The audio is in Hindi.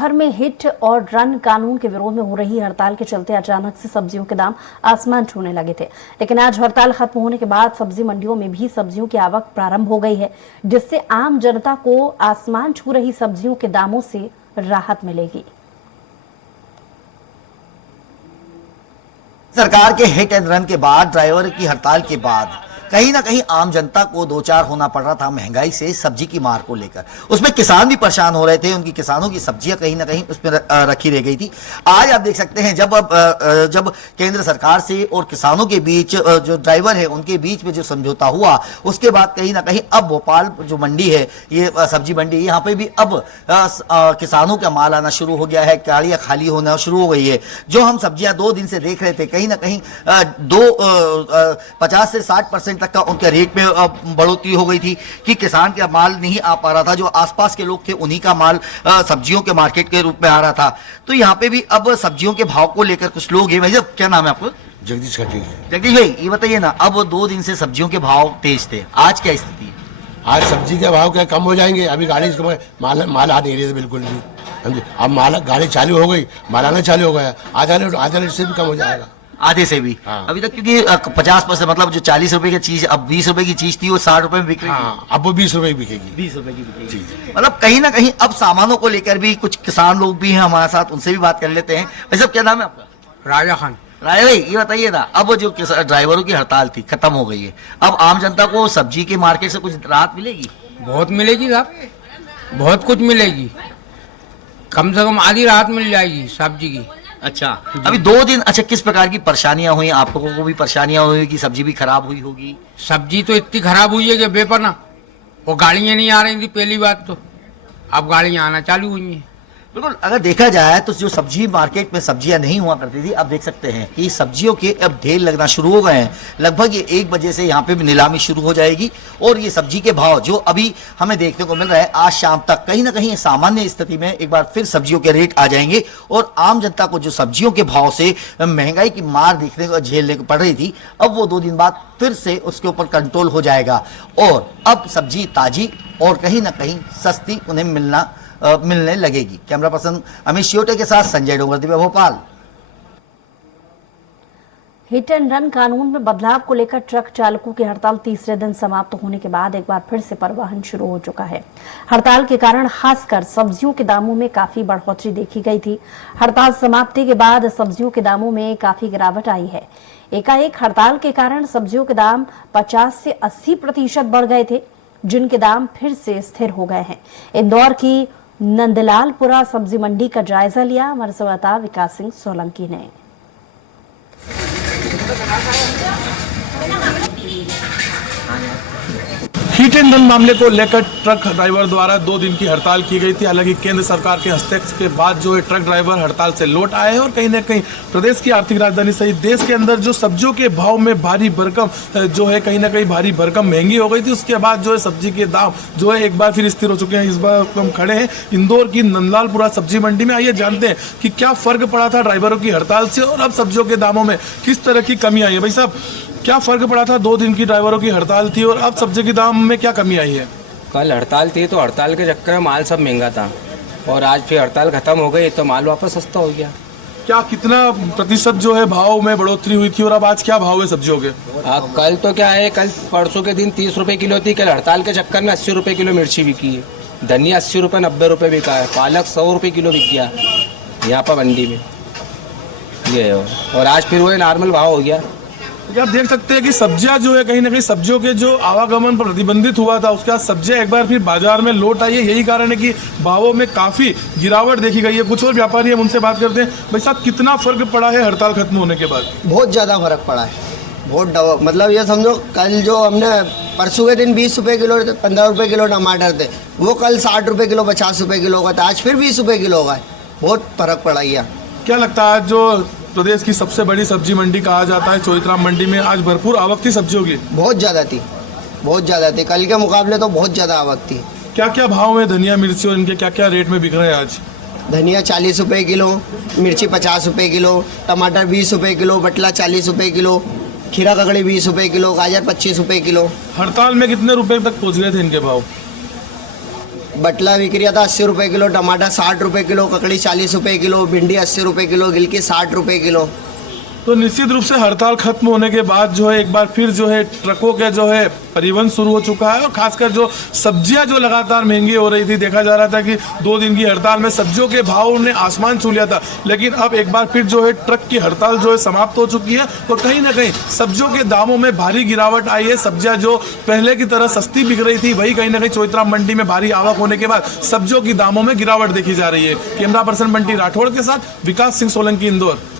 भर में हिट और रन कानून के विरोध में हो रही हड़ताल के चलते अचानक से सब्जियों के दाम आसमान छूने लगे थे। लेकिन आज हड़ताल खत्म होने के बाद सब्जी मंडियों में भी सब्जियों की आवक प्रारंभ हो गई है, जिससे आम जनता को आसमान छू रही सब्जियों के दामों से राहत मिलेगी। सरकार के हिट एंड रन के बाद, ड्राइवर की हड़ताल के बाद कहीं ना कहीं आम जनता को दो चार होना पड़ रहा था महंगाई से, सब्जी की मार को लेकर। उसमें किसान भी परेशान हो रहे थे, उनकी किसानों की सब्जियां कहीं ना कहीं उसमें रखी रह गई थी। आज आप देख सकते हैं जब केंद्र सरकार से और किसानों के बीच, जो ड्राइवर है उनके बीच में जो समझौता हुआ, उसके बाद कहीं ना कहीं अब भोपाल जो मंडी है, ये सब्जी मंडी, यहाँ पे भी अब किसानों का माल आना शुरू हो गया है, गाड़ियां खाली होना शुरू हो गई है। जो हम सब्जियां 2 दिन से देख रहे थे, कहीं ना कहीं 50 से 60% तक का उनके रेट में बढ़ोतरी हो गई थी कि किसान का माल नहीं आ पा रहा था। जो आसपास के लोग थे उन्हीं का माल सब्जियों के मार्केट के रूप में आ रहा था। तो यहाँ पे भी अब सब्जियों के भाव को लेकर कुछ लोग हैं। भाई साहब, क्या नाम है आपको? जगदीश खट्टी। जगदीश भाई, ये बताइए ना, अब 2 दिन से सब्जियों के भाव तेज थे, आज क्या स्थिति है? आज सब्जी के भाव क्या कम हो जाएंगे? अभी गाड़ी माल आ नहीं रही है बिल्कुल भी, समझे। अब माल गाड़ी चालू हो गई, माल आना चालू हो गया, आधा से भी कम हो जाएगा, आधे से भी। हाँ। अभी तक क्योंकि 50%, मतलब जो 40 रुपए की चीज अब 20 रुपए की चीज थी, वो 60 रुपए में बिक रही है। हाँ, अब वो 20 रुपए की बिकेगी। 20 रुपए की बिकेगी। जी। मतलब कहीं ना कहीं अब सामानों को लेकर भी कुछ किसान लोग भी हैं हमारे साथ, उनसे भी बात कर लेते हैं। वैसे क्या नाम है आपका? राजा खान। राय भाई, ये बताइए ना, अब जो ड्राइवरों की हड़ताल थी खत्म हो गई है, अब आम जनता को सब्जी के मार्केट से कुछ राहत मिलेगी? बहुत मिलेगी साहब, बहुत कुछ मिलेगी, कम से कम आधी राहत मिल जाएगी सब्जी की। अच्छा, अभी 2 दिन, अच्छा, किस प्रकार की परेशानियां हुई? आप लोगों को भी परेशानियां हुई कि सब्जी भी खराब हुई होगी? सब्जी तो इतनी खराब हुई है कि बेपना, वो गाड़ियां नहीं आ रही थी पहली बात तो, अब गाड़ियां आना चालू हुई हैं। बिल्कुल, अगर देखा जाए तो जो सब्जी मार्केट में सब्जियां नहीं हुआ करती थी, अब देख सकते हैं कि सब्जियों के अब ढेर लगना शुरू हो गए हैं। लगभग ये 1 बजे से यहाँ पे भी नीलामी शुरू हो जाएगी और ये सब्जी के भाव जो अभी हमें देखने को मिल रहा है, आज शाम तक कहीं ना कहीं सामान्य स्थिति में एक बार फिर सब्जियों के रेट आ जाएंगे और आम जनता को जो सब्जियों के भाव से महंगाई की मार देखने को, झेलने को पड़ रही थी, अब वो 2 दिन बाद फिर से उसके ऊपर कंट्रोल हो जाएगा और अब सब्जी ताजी और कहीं ना कहीं सस्ती उन्हें मिलने लगेगी। कैमरा पर्सन अमित शियोटे के साथ संजय डोंगर, Divya Bhopal. Hit and run कानून में बदलाव को लेकर ट्रक चालकों की हड़ताल तीसरे दिन समाप्त होने के बाद एक बार फिर से परिवहन शुरू हो चुका है। हड़ताल के कारण खासकर सब्जियों के दामों में काफी बढ़ोतरी देखी गई थी। हड़ताल समाप्ति के बाद सब्जियों के दामों में काफी गिरावट आई है। एकाएक हड़ताल के कारण सब्जियों के दाम 50 से 80% बढ़ गए थे, जिनके दाम फिर से स्थिर हो गए हैं। इंदौर की नंदलालपुरा सब्जी मंडी का जायजा लिया हमारे संवाददाता विकास सिंह सोलंकी ने। हिट एंड रन मामले को लेकर ट्रक ड्राइवर द्वारा 2 दिन की हड़ताल की गई थी। हालांकि केंद्र सरकार के हस्तक्षेप के बाद जो है ट्रक ड्राइवर हड़ताल से लौट आए हैं और कहीं ना कहीं प्रदेश की आर्थिक राजधानी सहित देश के अंदर जो सब्जियों के भाव में भारी भरकम जो है, कहीं ना कहीं भारी भरकम महंगी हो गई थी। उसके बाद जो है सब्जी के दाम जो है एक बार फिर स्थिर हो चुके हैं। इस बार हम खड़े हैं इंदौर की नंदलालपुरा सब्जी मंडी में। आइए जानते हैं कि क्या फर्क पड़ा था ड्राइवरों की हड़ताल से और अब सब्जियों के दामों में किस तरह की कमी आई है। भाई साहब, क्या फर्क पड़ा था? 2 दिन की ड्राइवरों की हड़ताल थी और अब सब्जी के दाम में क्या कमी आई है? कल हड़ताल थी तो हड़ताल के चक्कर में माल सब महंगा था और आज फिर हड़ताल खत्म हो गई तो माल वापस सस्ता हो गया। क्या कितना प्रतिशत जो है भाव में बढ़ोतरी हुई थी और अब आज क्या भाव है सब्जियों के? कल तो क्या है, कल परसों के दिन 30 रुपए किलो थी, कल हड़ताल के चक्कर में 80 रुपए किलो मिर्ची बिकी है, धनिया 80 रुपए 90 रुपए बिका है, पालक 100 रुपए किलो बिक गया यहाँ पर मंडी में ये, और आज फिर वो नॉर्मल भाव हो गया। आप देख सकते हैं कि सब्जियां जो है, कहीं ना कहीं सब्जियों के जो आवागमन पर प्रतिबंधित हुआ था, उसके बाद सब्जियां एक बार फिर बाजार में लौट आई है। यही कारण है कि भावों में काफी गिरावट देखी गई है। कुछ और व्यापारी हम उनसे बात करते हैं। भाई साहब, कितना फर्क पड़ा है हड़ताल खत्म होने के बाद? बहुत ज़्यादा फर्क पड़ा है, बहुत। मतलब ये समझो, कल जो हमने परसों के दिन 20 रुपये किलो, 15 रुपये किलो टमाटर थे, वो कल 60 रुपये किलो, 50 रुपये किलो का था, आज फिर 20 रुपये किलो का है। बहुत फर्क पड़ा है। क्या लगता है, जो प्रदेश की सबसे बड़ी सब्जी मंडी कहा जाता है चौधराम मंडी में, आज भरपूर आवक थी सब्जियों की? बहुत ज़्यादा थी, बहुत ज़्यादा थी। कल के मुकाबले तो बहुत ज़्यादा आवक थी। क्या क्या भाव है धनिया मिर्ची और इनके क्या क्या रेट में बिक रहे हैं आज? धनिया 40 रुपये किलो, मिर्ची 50 रुपये किलो, टमाटर 20 रुपये किलो, बटला 40 रुपये किलो, खीरा ककड़ी 20 रुपये किलो, गाजर 25 रुपये किलो। हड़ताल में कितने रुपए तक पहुँच गए थे इनके भाव? बटला बिक रहा था 80 रुपये किलो, टमाटर 60 रुपये किलो, ककड़ी 40 रुपये किलो, भिंडी 80 रुपये किलो, गिलकी 60 रुपये किलो। तो निश्चित रूप से हड़ताल खत्म होने के बाद जो है एक बार फिर जो है ट्रकों के जो है परिवहन शुरू हो चुका है और खासकर जो सब्जियां जो लगातार महंगी हो रही थी, देखा जा रहा था कि 2 दिन की हड़ताल में सब्जियों के भाव ने आसमान छू लिया था, लेकिन अब एक बार फिर जो है ट्रक की हड़ताल जो है समाप्त हो चुकी है और कहीं ना कहीं सब्जियों के दामों में भारी गिरावट आई है। सब्जियां जो पहले की तरह सस्ती बिक रही थी वही कहीं ना कहीं चौइथरा मंडी में भारी आवक होने के बाद सब्जियों की दामों में गिरावट देखी जा रही है। कैमरा पर्सन बंटी राठौड़ के साथ विकास सिंह सोलंकी, इंदौर।